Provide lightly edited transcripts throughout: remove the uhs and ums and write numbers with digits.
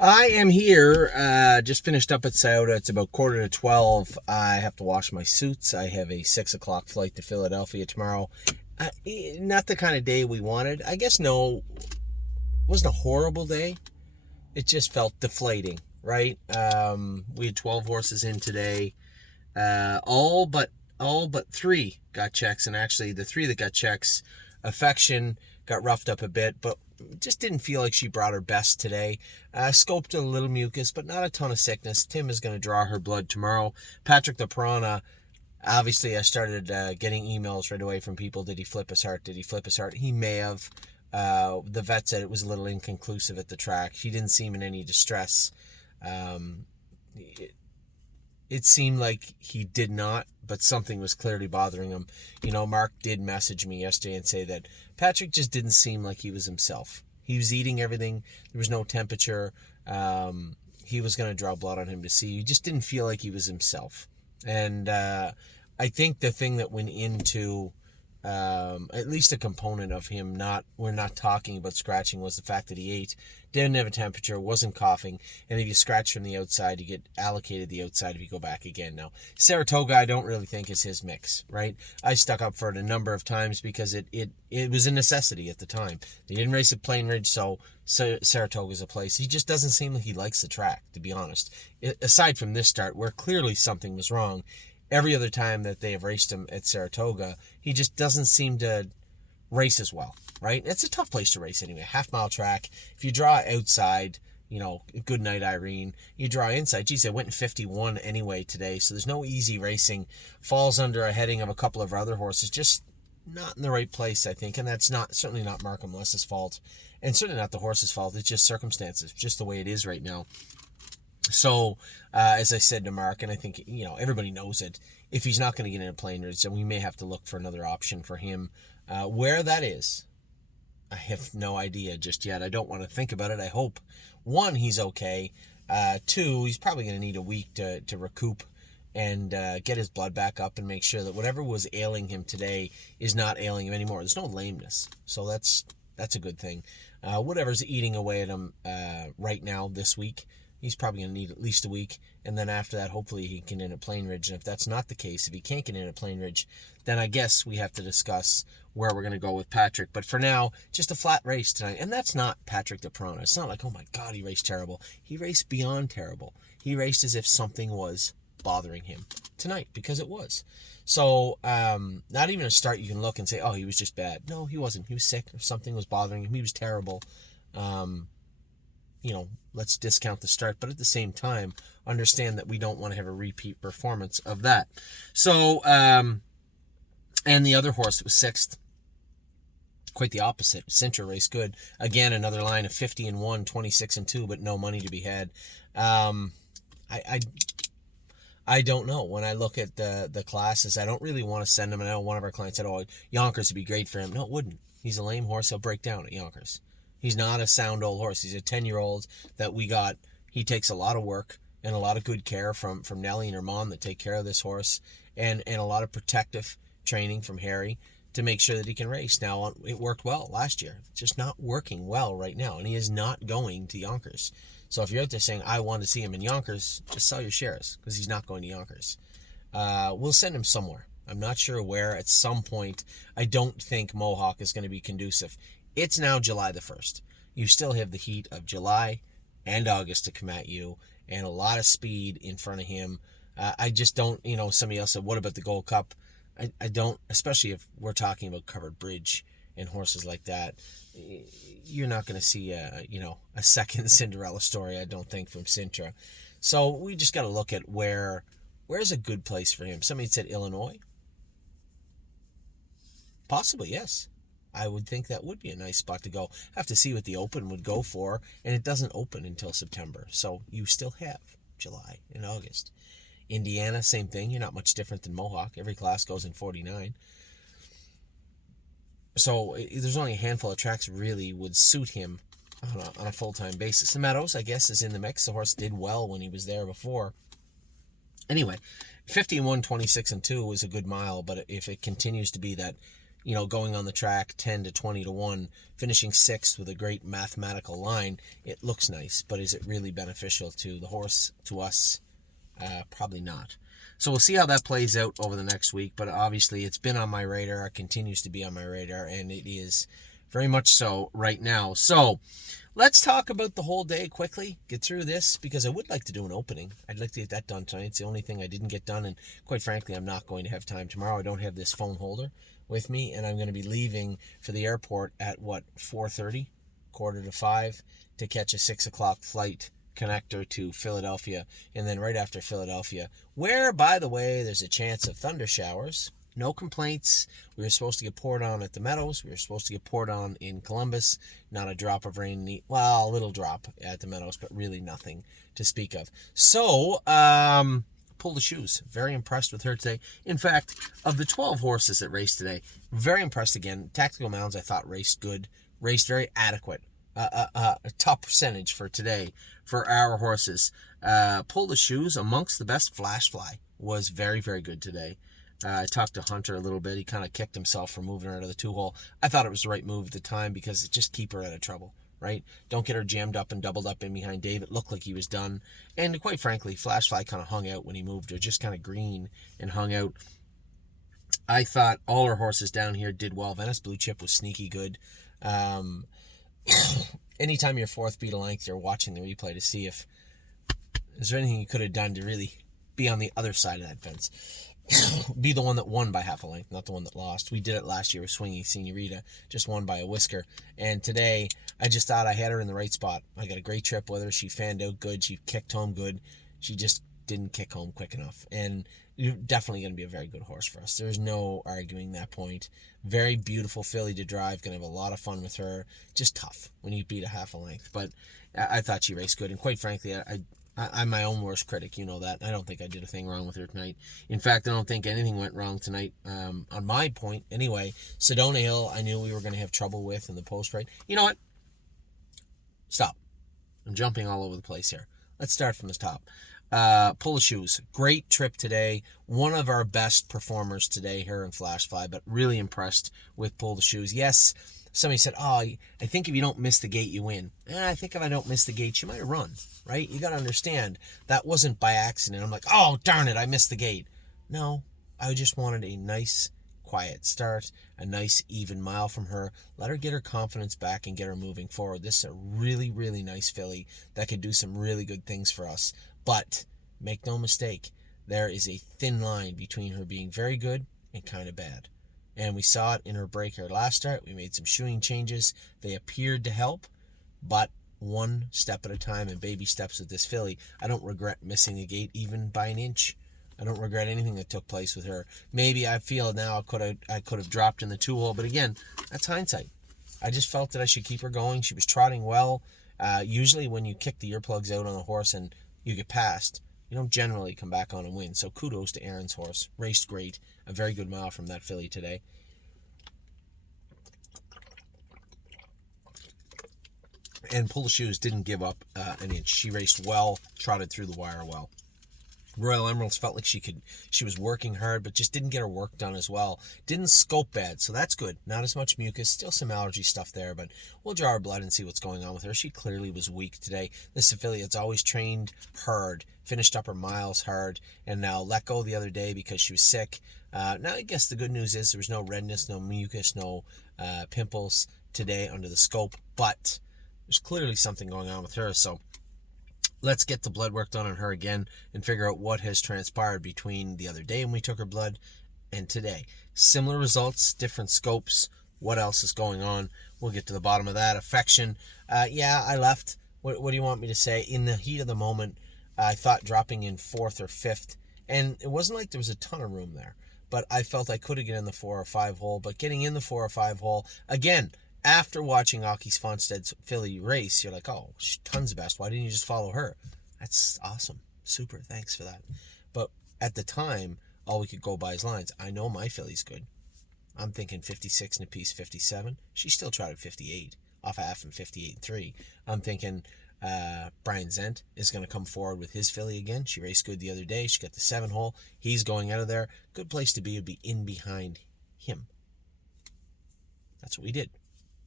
I am here. Just finished up at Sauda. It's about 11:45. I have to wash my suits. I have a 6 o'clock flight to Philadelphia tomorrow. Not the kind of day we wanted. I guess no, it wasn't a horrible day. It just felt deflating, right? We had 12 horses in today. All but three got checks, and actually the three that got checks, Affection got roughed up a bit, but just didn't feel like she brought her best today. Scoped a little mucus, but not a ton of sickness. Tim is going to draw her blood tomorrow. Patrick the Piranha, obviously I started getting emails right away from people. Did he flip his heart? Did he flip his heart? He may have. The vet said it was a little inconclusive at the track. He didn't seem in any distress. Um, it seemed like he did not, but something was clearly bothering him. Mark did message me yesterday and say that Patrick just didn't seem like he was himself. He was eating everything. There was no temperature. He was going to draw blood on him to see. He just didn't feel like he was himself. And I think the thing that went into at least a component of him we're not talking about scratching, was the fact that he ate, didn't have a temperature, wasn't coughing, and if you scratch from the outside, you get allocated the outside if you go back again. Now, Saratoga I don't really think is his mix, right? I stuck up for it a number of times because it was a necessity at the time. They didn't race at Plainridge, so Saratoga's a place. He just doesn't seem like he likes the track, to be honest. Aside from this start, where clearly something was wrong, every other time that they have raced him at Saratoga, he just doesn't seem to race as well, right? It's a tough place to race anyway. Half-mile track. If you draw outside, good night, Irene. You draw inside. Geez, I went in 51 anyway today, so there's no easy racing. Falls under a heading of a couple of other horses. Just not in the right place, I think, and that's certainly not Markham Less's fault, and certainly not the horse's fault. It's just circumstances, just the way it is right now. So, as I said to Mark, and I think, everybody knows it, if he's not going to get into Plainridge, then we may have to look for another option for him. Where that is, I have no idea just yet. I don't want to think about it. I hope, one, he's okay. Two, he's probably going to need a week to recoup and get his blood back up and make sure that whatever was ailing him today is not ailing him anymore. There's no lameness, so that's a good thing. Whatever's eating away at him right now this week, he's probably going to need at least a week, and then after that, hopefully he can get into Plainridge. And if that's not the case, if he can't get into Plainridge, then I guess we have to discuss where we're going to go with Patrick. But for now, just a flat race tonight, and that's not Patrick the Piranha. It's not like, oh my God, he raced terrible. He raced beyond terrible. He raced as if something was bothering him tonight, because it was. So, not even a start you can look and say, oh, he was just bad. No, he wasn't. He was sick, or something was bothering him. He was terrible. Let's discount the start, but at the same time, understand that we don't want to have a repeat performance of that. So, and the other horse that was sixth, quite the opposite. Cintra raced good. Again, another line of 50-1, 26-2, but no money to be had. I don't know. When I look at the classes, I don't really want to send him. And I know one of our clients said, oh, Yonkers would be great for him. No, it wouldn't. He's a lame horse. He'll break down at Yonkers. He's not a sound old horse. He's a 10-year-old that we got. He takes a lot of work and a lot of good care from Nellie and her mom that take care of this horse, and a lot of protective training from Harry to make sure that he can race. Now, it worked well last year. It's just not working well right now, and he is not going to Yonkers. So if you're out there saying, I want to see him in Yonkers, just sell your shares, because he's not going to Yonkers. We'll send him somewhere. I'm not sure where. At some point, I don't think Mohawk is going to be conducive. It's now July the 1st. You still have the heat of July and August to come at you, and a lot of speed in front of him. I just don't, somebody else said, what about the Gold Cup? I don't, especially if we're talking about Covered Bridge and horses like that. You're not going to see a second Cinderella story, I don't think, from Cintra. So we just got to look at where's a good place for him. Somebody said Illinois. Possibly, yes. I would think that would be a nice spot to go. Have to see what the Open would go for, and it doesn't open until September, so you still have July and August. Indiana, same thing. You're not much different than Mohawk. Every class goes in 49. So there's only a handful of tracks really would suit him on a full-time basis. The Meadows, I guess, is in the mix. The horse did well when he was there before. Anyway, 51, 26, and 2 was a good mile, but if it continues to be that going on the track 10 to 20 to 1, finishing 6th with a great mathematical line, it looks nice. But is it really beneficial to the horse, to us? Probably not. So we'll see how that plays out over the next week. But obviously it's been on my radar. It continues to be on my radar. And it is very much so right now. So let's talk about the whole day quickly. Get through this because I would like to do an opening. I'd like to get that done tonight. It's the only thing I didn't get done. And quite frankly, I'm not going to have time tomorrow. I don't have this phone holder with me. And I'm going to be leaving for the airport at 4:30, 4:45 to catch a 6 o'clock flight connector to Philadelphia, and then right after Philadelphia, where, by the way, there's a chance of thunder showers. No complaints. We were supposed to get poured on at the Meadows. We were supposed to get poured on in Columbus. Not a drop of rain. Well, a little drop at the Meadows, but really nothing to speak of. So, pull the shoes. Very impressed with her today. In fact, of the 12 horses that raced today, very impressed again. Tactical Mounds, I thought, raced good. Raced very adequate. A top percentage for today for our horses. Pull the shoes, amongst the best. Flash Fly was very, very good today. I talked to Hunter a little bit. He kind of kicked himself for moving her out of the 2-hole. I thought it was the right move at the time because it just keep her out of trouble, right? Don't get her jammed up and doubled up in behind Dave. It looked like he was done. And quite frankly, Flash Fly kind of hung out when he moved her, just kind of green and hung out. I thought all our horses down here did well. Venice Blue Chip was sneaky good. Anytime you're 4th beat a length, you're watching the replay to see if is there anything you could have done to really be on the other side of that fence. Be the one that won by half a length, not the one that lost. We did it last year with Swinging Senorita, just won by a whisker. And today, I just thought I had her in the right spot. I got a great trip with her. She fanned out good. She kicked home good. She just didn't kick home quick enough. And you're definitely going to be a very good horse for us. There's no arguing that point. Very beautiful filly to drive. Going to have a lot of fun with her. Just tough when you beat a half a length. But I thought she raced good. And quite frankly, I'm my own worst critic. You know that. I don't think I did a thing wrong with her tonight. In fact, I don't think anything went wrong tonight. On my point, anyway. Sedona Hill, I knew we were going to have trouble with in the post right. You know what? Stop. I'm jumping all over the place here. Let's start from the top. Pull the shoes. Great trip today. One of our best performers today here in Flash Fly, but really impressed with Pull the Shoes. Yes, somebody said, I think if you don't miss the gate, you win. I think if I don't miss the gate, she might have run, right? You got to understand, that wasn't by accident. I'm like, oh, darn it, I missed the gate. No, I just wanted a nice, quiet start, a nice, even mile from her. Let her get her confidence back and get her moving forward. This is a really, really nice filly that could do some really good things for us. But make no mistake, there is a thin line between her being very good and kind of bad. And we saw it in her breaker last start. We made some shoeing changes. They appeared to help, but one step at a time and baby steps with this filly. I don't regret missing a gate even by an inch. I don't regret anything that took place with her. Maybe I feel now I could have dropped in the 2-hole, but again, that's hindsight. I just felt that I should keep her going. She was trotting well. Usually when you kick the earplugs out on a horse and you get past, you don't generally come back on and win. So kudos to Aaron's horse. Raced great. A very good mile from that filly today. And Pull the Shoes didn't give up an inch. She raced well, trotted through the wire well. Royal Emeralds felt like she was working hard, but just didn't get her work done as well. Didn't scope bad, so that's good. Not as much mucus, still some allergy stuff there, but we'll draw her blood and see what's going on with her. She clearly was weak today. This affiliate's always trained hard, finished up her miles hard, and now let go the other day because she was sick. Now I guess the good news is there was no redness, no mucus, no pimples today under the scope, but there's clearly something going on with her, so let's get the blood work done on her again and figure out what has transpired between the other day when we took her blood and today. Similar results, different scopes. What else is going on? We'll get to the bottom of that. Affection. Yeah, I left. What do you want me to say? In the heat of the moment, I thought dropping in 4th or 5th. And it wasn't like there was a ton of room there. But I felt I could have gotten in the 4 or 5 hole. But getting in the 4 or 5 hole, again, after watching Aki Svansted's filly race, you're like, oh, she's tons best. Why didn't you just follow her? That's awesome. Super. Thanks for that. But at the time, all we could go by is lines. I know my filly's good. I'm thinking 56 and a piece, 57. She still tried at 58, off half and 58-3. I'm thinking Brian Zent is going to come forward with his filly again. She raced good the other day. She got the 7 hole. He's going out of there. Good place to be would be in behind him. That's what we did,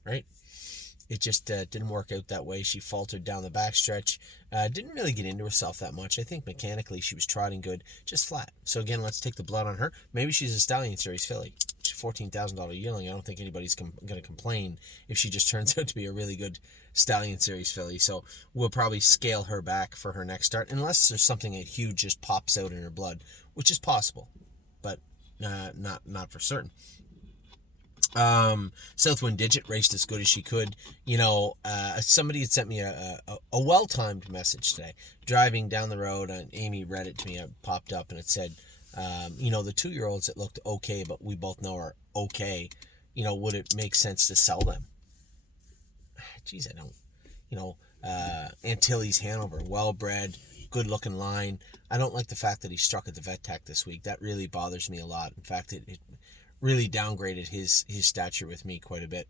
right? It just didn't work out that way. She faltered down the backstretch. Didn't really get into herself that much. I think mechanically she was trotting good, just flat. So again, let's take the blood on her. Maybe she's a Stallion Series filly. She's a $14,000 yearling. I don't think anybody's going to complain if she just turns out to be a really good Stallion Series filly. So we'll probably scale her back for her next start, unless there's something huge just pops out in her blood, which is possible, but not for certain. Southwind Digit raced as good as she could. Somebody had sent me a well-timed message today. Driving down the road, and Amy read it to me. It popped up and it said, the 2-year-olds that looked okay, but we both know are okay, would it make sense to sell them? Geez, I don't. Antilles Hanover, well-bred, good-looking line. I don't like the fact that he struck at the Vet Tech this week. That really bothers me a lot. In fact, it really downgraded his stature with me quite a bit.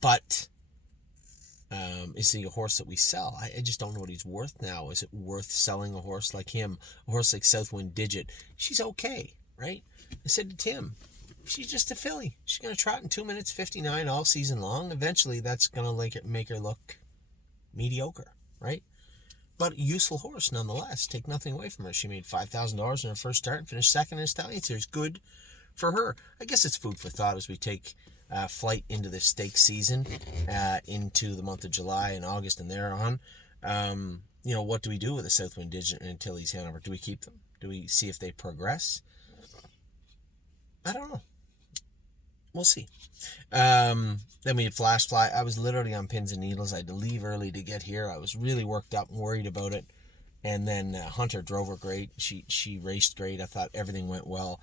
But is he a horse that we sell? I just don't know what he's worth now. Is it worth selling a horse like him? A horse like Southwind Digit? She's okay, right? I said to Tim, she's just a filly. She's going to trot in 2 minutes 59 all season long. Eventually, that's going to make her look mediocre, right? But a useful horse nonetheless. Take nothing away from her. She made $5,000 in her first start and finished second in a Stallion Series. Good for her. I guess it's food for thought as we take flight into the stakes season, into the month of July and August and thereon. What do we do with the Southwind Digit and Antilles Hanover? Do we keep them? Do we see if they progress? I don't know. We'll see. Then we had Flash Fly. I was literally on pins and needles. I had to leave early to get here. I was really worked up and worried about it. And then Hunter drove her great. She raced great. I thought everything went well.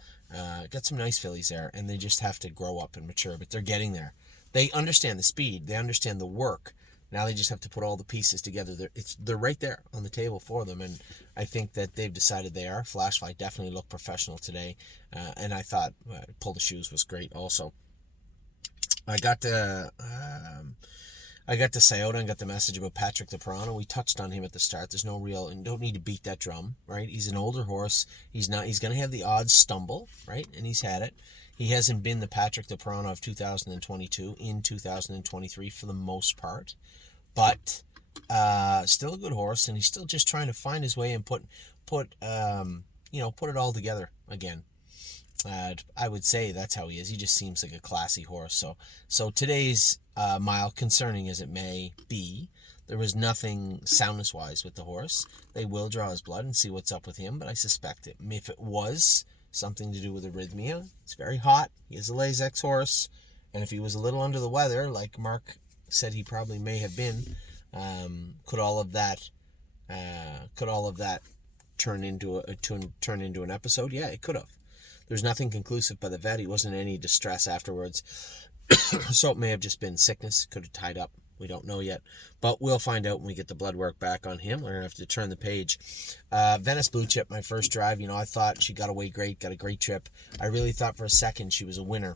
Got some nice fillies there, and they just have to grow up and mature, but they're getting there. They understand the speed. They understand the work. Now they just have to put all the pieces together. They're right there on the table for them, and I think that they've decided they are. Flashlight definitely looked professional today, and I thought Pull the Shoes was great also. I got to Scioto and got the message about Patrick De Pirano. We touched on him at the start. There's no real, and don't need to beat that drum, right? He's an older horse. He's going to have the odd stumble, right? And he's had it. He hasn't been the Patrick De Pirano of 2022 in 2023 for the most part, but still a good horse, and he's still just trying to find his way and put it all together again. I would say that's how he is. He just seems like a classy horse. So today's mile, concerning as it may be, there was nothing soundness-wise with the horse. They will draw his blood and see what's up with him, but I suspect it. If it was something to do with arrhythmia, it's very hot. He is a Lasix horse, and if he was a little under the weather, like Mark said he probably may have been, could all of that turn into an episode? Yeah, it could have. There's nothing conclusive by the vet. He wasn't in any distress afterwards. So it may have just been sickness. Could have tied up. We don't know yet. But we'll find out when we get the blood work back on him. We're going to have to turn the page. Venice Blue Chip, my first drive. I thought she got away great. Got a great trip. I really thought for a second she was a winner.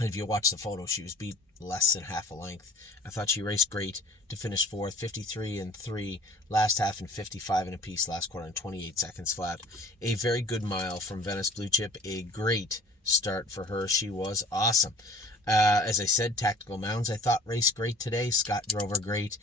And if you watch the photo, she was beat less than half a length. I thought she raced great to finish fourth, 53 and 3, last half and 55 and a piece, last quarter and 28 seconds flat. A very good mile from Venice Blue Chip. A great start for her. She was awesome. As I said, Tactical Mounds, I thought raced great today. Scott drove her great.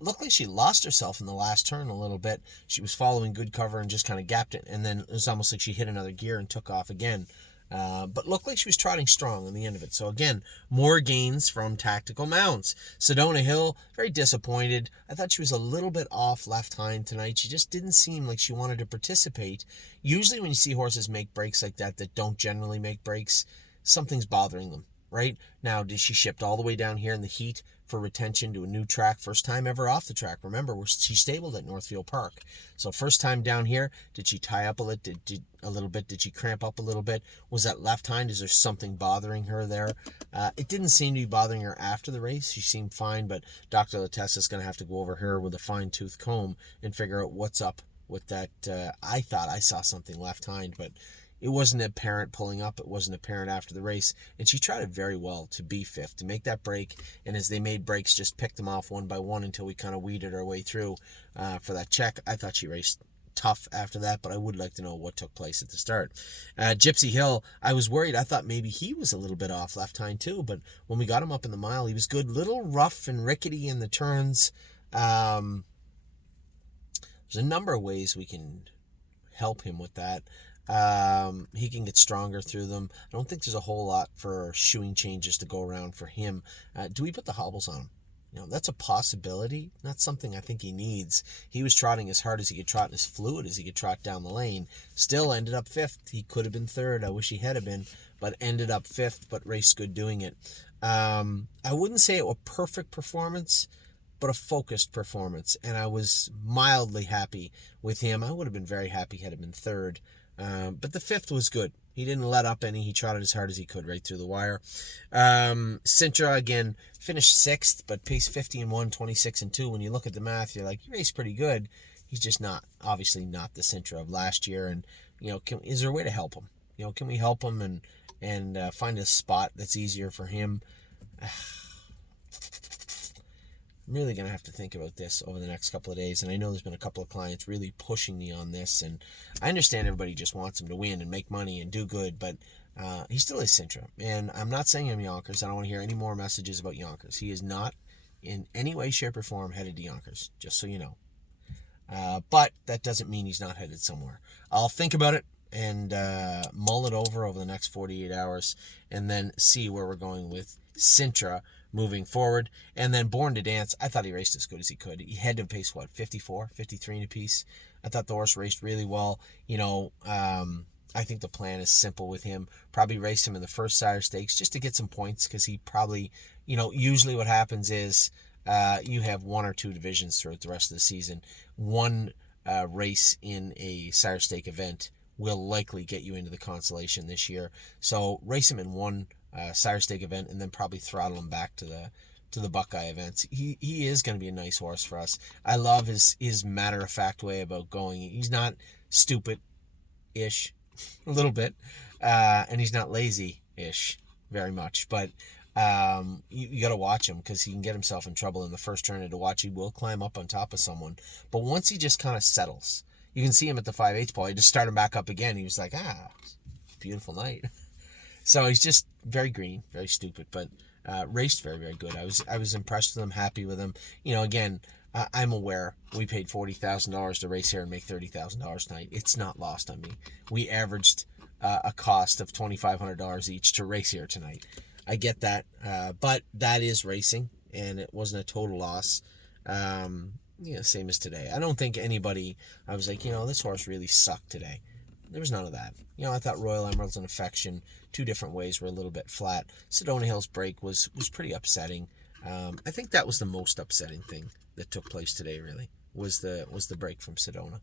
Looked like she lost herself in the last turn a little bit. She was following good cover and just kind of gapped it. And then it was almost like she hit another gear and took off again. But looked like she was trotting strong in the end of it. So again, more gains from Tactical Mounds. Sedona Hill, very disappointed. I thought she was a little bit off left hind tonight. She just didn't seem like she wanted to participate. Usually when you see horses make breaks like that don't generally make breaks, something's bothering them, right? Now, did she shipped all the way down here in the heat for retention to a new track, first time ever off the track? Remember, she stabled at Northfield Park. So first time down here, did she tie up a little bit? Did she cramp up a little bit? Was that left hind? Is there something bothering her there? It didn't seem to be bothering her after the race. She seemed fine, but Dr. Latessa is going to have to go over her with a fine-tooth comb and figure out what's up with that. I thought I saw something left hind, but it wasn't apparent pulling up. It wasn't apparent after the race. And she tried it very well to be fifth, to make that break. And as they made breaks, just picked them off one by one until we kind of weeded our way through for that check. I thought she raced tough after that, but I would like to know what took place at the start. Gypsy Hill, I was worried. I thought maybe he was a little bit off left hind too, but when we got him up in the mile, he was good. Little rough and rickety in the turns. There's a number of ways we can help him with that. He can get stronger through them. I don't think there's a whole lot for shoeing changes to go around for him. Do we put the hobbles on him? That's a possibility. Not something I think he needs. He was trotting as hard as he could trot and as fluid as he could trot down the lane. Still ended up 5th. He could have been 3rd. I wish he had been, but ended up 5th, but raced good doing it. I wouldn't say it was a perfect performance, but a focused performance, and I was mildly happy with him. I would have been very happy had it been 3rd, but the 5th was good. He didn't let up any. He trotted as hard as he could right through the wire. Sintra, again, finished 6th, but paced 50-1, 26-2. When you look at the math, you're like, he raced pretty good. He's just not, obviously not the Sintra of last year. And, is there a way to help him? Can we help him and find a spot that's easier for him? I'm really going to have to think about this over the next couple of days, and I know there's been a couple of clients really pushing me on this, and I understand everybody just wants him to win and make money and do good, but he still is Sintra, and I'm not saying I'm Yonkers. I don't want to hear any more messages about Yonkers. He is not in any way, shape, or form headed to Yonkers, just so you know. But that doesn't mean he's not headed somewhere. I'll think about it and mull it over the next 48 hours, and then see where we're going with Sintra moving forward. And then Born to Dance, I thought he raced as good as he could. He had to pace 54, 53 in a piece. I thought the horse raced really well. I think the plan is simple with him. Probably race him in the first Sire Stakes just to get some points, because he probably, usually what happens is you have 1 or 2 divisions throughout the rest of the season. One race in a Sire Stake event will likely get you into the consolation this year. So race him in one Sire Stake event, and then probably throttle him back to the Buckeye events. He is going to be a nice horse for us. I love his matter-of-fact way about going. He's not stupid-ish, a little bit, and he's not lazy-ish very much, but you got to watch him, because he can get himself in trouble in the first turn. And to watch, he will climb up on top of someone, but once he just kind of settles, you can see him at the 5/8 pole. He just started him back up again. He was like, beautiful night. So he's just very green, very stupid, but raced very, very good. I was impressed with him, happy with him. Again, I'm aware we paid $40,000 to race here and make $30,000 tonight. It's not lost on me. We averaged a cost of $2,500 each to race here tonight. I get that, but that is racing, and it wasn't a total loss. Same as today. I don't think anybody, I was like, this horse really sucked today. There was none of that. I thought Royal Emeralds and Affection, 2 different ways, were a little bit flat. Sedona Hill's break was pretty upsetting. I think that was the most upsetting thing that took place today, really, was the break from Sedona.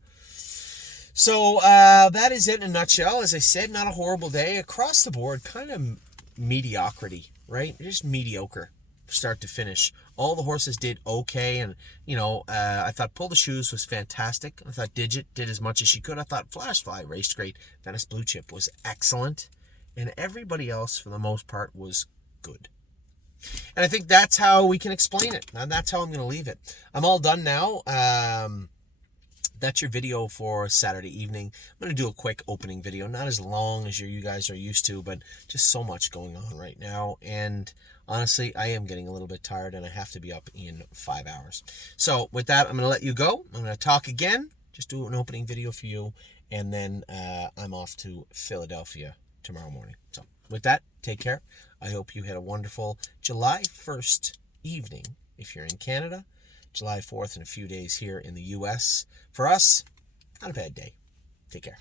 So that is it in a nutshell. As I said, not a horrible day. Across the board, kind of mediocrity, right? Just mediocre start to finish. All the horses did okay, and I thought Pull the Shoes was fantastic. I thought Digit did as much as she could. I thought Flashfly raced great. Venice Blue Chip was excellent, and everybody else for the most part was good. And I think that's how we can explain it, and that's how I'm going to leave it. I'm all done now. That's your video for Saturday evening. I'm going to do a quick opening video, not as long as you guys are used to, but just so much going on right now. And honestly, I am getting a little bit tired, and I have to be up in 5 hours. So with that, I'm going to let you go. I'm going to talk again, just do an opening video for you, and then I'm off to Philadelphia tomorrow morning. So with that, take care. I hope you had a wonderful July 1st evening if you're in Canada. July 4th in a few days here in the U.S. For us, not a bad day. Take care.